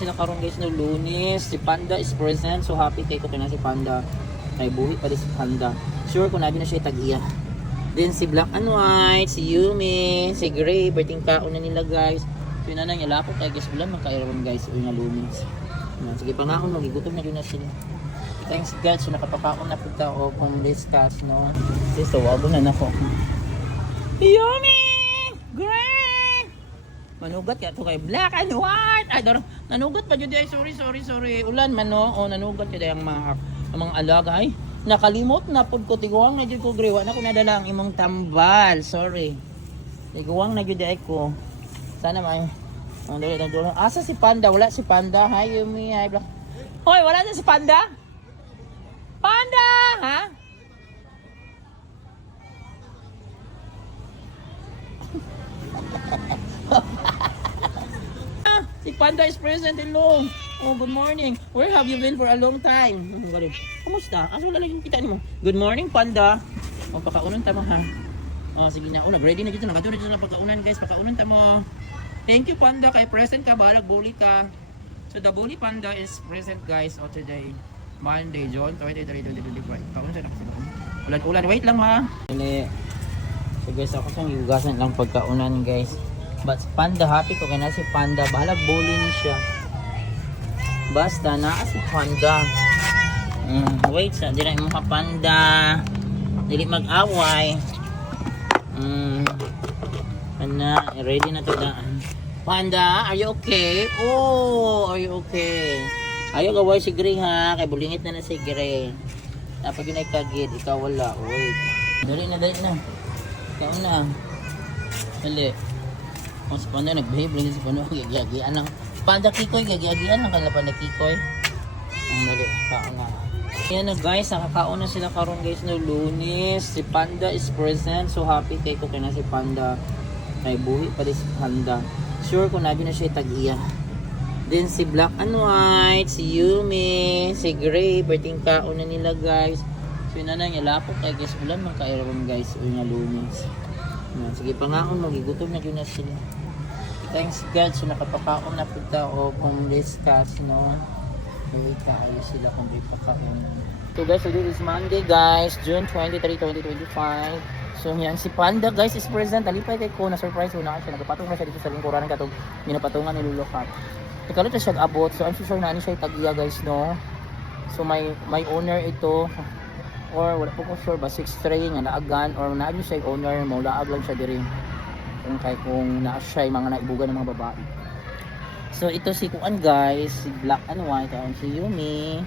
Sila karon guys no lunes, si Panda is present. So happy kay ko kina si Panda. Kay buhi pa si Panda. Sure ko nabi na siya tag-iya. Then si Black and White, si Yumi, si Gray, berting kaon na nila guys. So na nang yalapot kay guys bulan magkairon guys o nga lunes. Yan, sige pangaon magigutom na yun na sila. Thanks God so nakapakaon na punta o kung this cast no. This tawago na nako. Yumi! Manugat ka to kay Black and White. Ay, daro, nanugat pa jud ay sorry sorry sorry. Ulan man no. O nanugat jud ang mga ang mga alaga ay. Nakalimot na pud ko tiguang na jud ko Gray. Wa na ko nadala ang imong tambal. Sorry. Tiguang na jud ay ko. Sana may ang dali na dulo. Asa si Panda? Wala si Panda. Hi, Yumi. Hi, Black. Hoy, wala na si Panda? Panda! Ha? Ah, si Panda is present. Hello. Oh, good morning. Where have you been for a long time? Hmm. Kamusta? Asa wala lang yung kita mo? Good morning, Panda. Oh, pakaunan tamo ha. Oh, sige na. Oh, nag-ready na dito. Nakatulad dito na pagkaunan, guys. Pakaunan tamo. Thank you, Panda. Kay present ka. Balag bully ka. So, the bully Panda is present, guys. Oh, today. Monday, John 23, 2025. Kaunan siya nakasila. Ulan-ulan. Wait lang, ha. So, guys, ako siyang iugasan lang pagkaunan, guys. But Panda, happy ko kaya na si Panda. Bahalag bully ni siya. Basta, naa si Panda. Mm, wait, sa dili mo ka Panda. Dili mag-away. Mm. Ana, ready na to daan. Panda, are you okay? Oh, are you okay? Ayaw gaway si Gray ha, kay bulingit na na si Gray. Dapat yun ay kagid, ikaw wala. Wait. Dali na, dali na. Ikaw na. Dali. Kung si Panda nag-behave rin si Panda, gagiagian lang. Panda Kikoy, gagiagian lang kala Panda Kikoy. Ang dali, kao nga. Ayan na guys, nakakaon na sila karon guys no lunes. Si Panda is present. So happy kay ko kaya si Panda. Kay buhi pa din si Panda. Sure ko nabi na siya tag-iya. Then si Black and White, si Yumi, si Gray, berting kaon na nila guys. So yun na nang yalapot kay guys ulan magkairon guys o nga lunes. Yan, sige pangaon magigutom na yun na sila. Thanks God so nakapakaon na punta o kung discuss no. Wait tayo sila kung di pa kaon. So guys, so this is Monday guys, June 23, 2025. So yan si Panda guys is present. Alipay kay ko na surprise ko na siya. Nagpatong na siya dito sa lingkuran ng katong minapatungan ni Lulokap. Ikalit na siya abot. So I'm sure na ani siya tagiya guys no. So may may owner ito or wala po ko sure ba 6'3 nga naagan or naa niyo siya owner mo laag lang siya diri. Kung kay kung naa siya mga naibugan ng mga babae. So ito si Kuan guys, si Black and White, ang si Yumi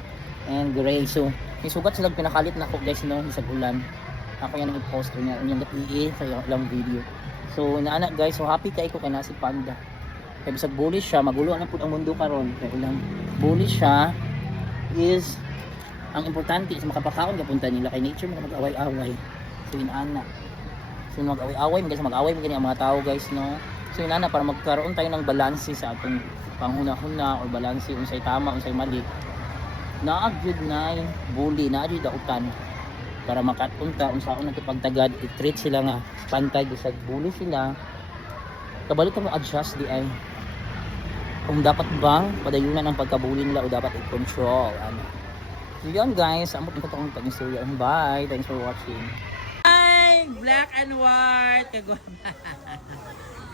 and Gray. So may sugat sila pinakalit na ko guys no sa ulan. Ako yan ang post niya, yung ii sa ilang video. So naana guys, so happy kay ko kay na si Panda. Kaya bisag bullish siya, magulo na po ang mundo karon. Kaya ulang bullish siya is ang importante is makapakaon ka punta nila kay nature mo mag-away-away. So inana. So mag-away-away, magkasa mag-away mo ang mga tao guys no. So inana para magkaroon tayo ng balanse sa atong panghuna-huna or balanse unsay tama unsay mali. Naa gyud na bully, naa gyud dautan para makapunta unsaon nato pagtagad i-treat sila nga pantay bisag bully sila kabalik mo adjust di ay kung dapat bang padayunan ang pagkabuli nila o dapat i-control ano yun guys amot nito tong pag-istorya bye thanks for watching hi black and white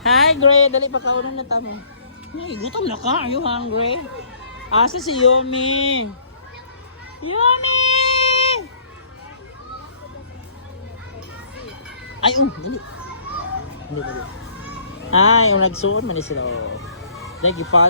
hi Gray dali pa kaunan na tamo Hey, gutom na ka. Are you hungry? Asa si Yumi? Yumi! Ay, um, dali. Dali, dali. Ay, yung nagsuot man ni sila. Oh. Thank you, pa.